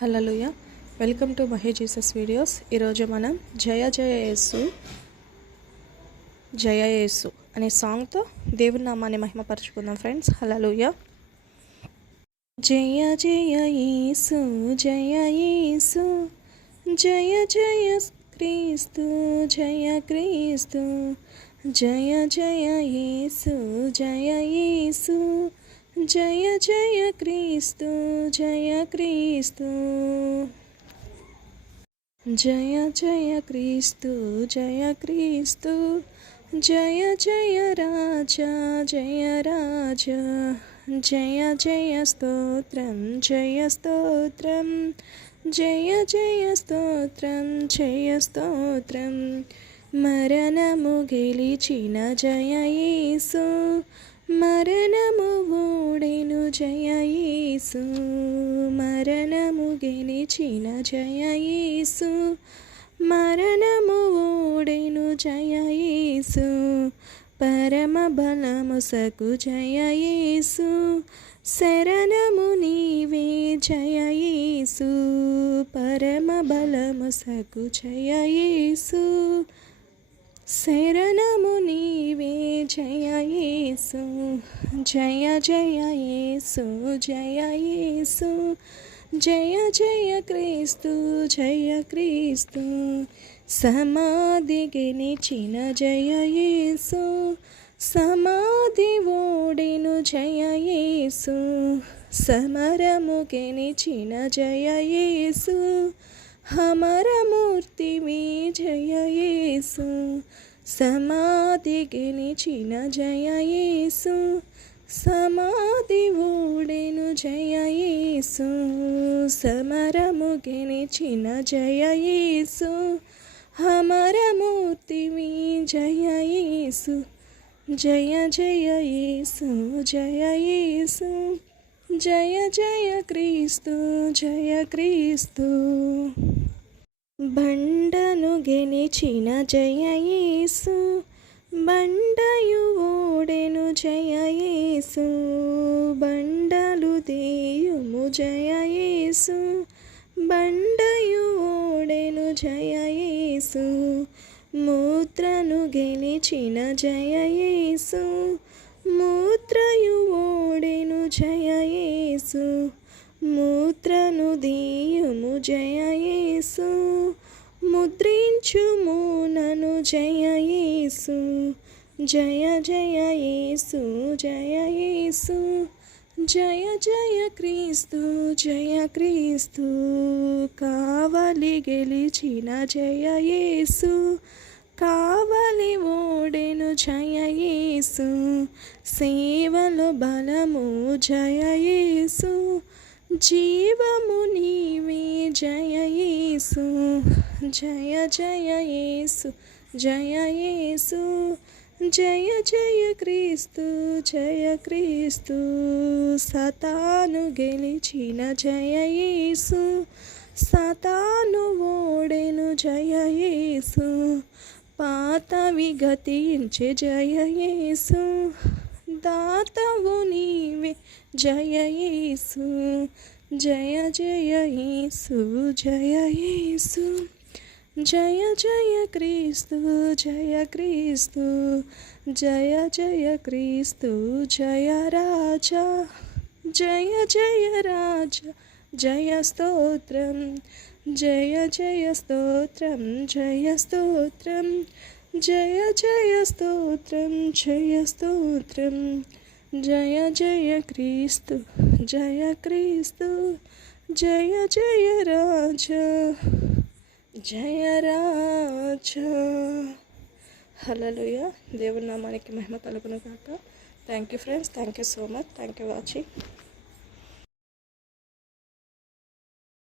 Hallelujah. Welcome to Mahi Jesus videos. ఈరోజు మనం జయ జయ యేసు జయ యేసు అనే సాంగ్తో దేవుని నామాన్ని మహిమపరచుకుందాం ఫ్రెండ్స్. హల్లెలూయా. జయ జయ యేసు జయ యేసు జయ జయ క్రీస్తు జయ క్రీస్తు జయ జయ యేసు జయ యేసు జయ జయ క్రీస్తు జయ క్రీస్తు జయ జయ క్రీస్తు జయ క్రీస్తు జయ జయ రాజా జయ రాజా జయ జయ స్తోత్రం జయ స్తోత్రం జయ జయ స్తోత్రం జయ స్తోత్రం మరణము గెలిచిన జయ యేసు మరణము ఓడెను జయ యేసు మరణము గెలిచిన జయ యేసు మరణము ఓడెను జయ యేసు పరమ బలముసకు జయ యేసు శరణము నీవే జయ యేసు పరమ బలముసకు జయ యేసు శరణము నీవే జయ యేసు జయ జయ యేసు జయ యేసు జయ జయ క్రీస్తు జయ క్రీస్తు సమాధి గెలిచిన జయ యేసు సమాధి ఓడెను జయ యేసు సమరము గెలిచిన జయ యేసు అమరమూర్తివి జయ యేసు సమాధి గెలిచిన జయ యేసు సమాధి ఓడెను జయ యేసు సమరము గెలిచిన జయ యేసు అమరమూర్తివి జయ యేసు జయ జయ యేసు జయ యేసు జయ జయ క్రీస్తు జయ క్రీస్తు బండను గెలిచిన జయ యేసు బండయు ఓడెను జయ యేసు బండలు దేయుము జయ యేసు బండయు ఓడెను జయ యేసు మూత్రను గెలిచిన జయ యేసు మూత్రయు ఓడెను జయ యేసు మూత్రను దీయుము జయ యేసు ముద్రించుము నను జయ యేసు జయ జయ యేసు జయ యేసు జయ జయ క్రీస్తు జయ క్రీస్తు కావలి గెలిచిన జయ యేసు కావలి ఓడెను జయ యేసు సేవలో బలము జయ యేసు జీవము నీవే జయ యేసు జయ జయ యేసు జయ యేసు జయ జయ క్రీస్తు జయ క్రీస్తు సాతాను గెలిచిన జయ యేసు సాతాను ఓడెను జయ యేసు పాతవి గతించే జయ యేసు దాతవు నీవే జయ యేసు జయ జయ యేసు జయ యేసు జయ జయ క్రీస్తు జయ క్రీస్తు జయ జయ క్రీస్తు జయ రాజా జయ జయ రాజా జయ స్తోత్రం జయ జయ స్తోత్రం జయ స్తోత్రం జయ జయ స్తోత్రం జయ స్తోత్రం జయ జయ క్రీస్తు జయ క్రీస్తు జయ జయ రాజా జయ రాజా. హల్లెలూయా. దేవుని నామానికి మహిమ కలుగును గాక. Thank you friends. Thank you so much. Thank you watching.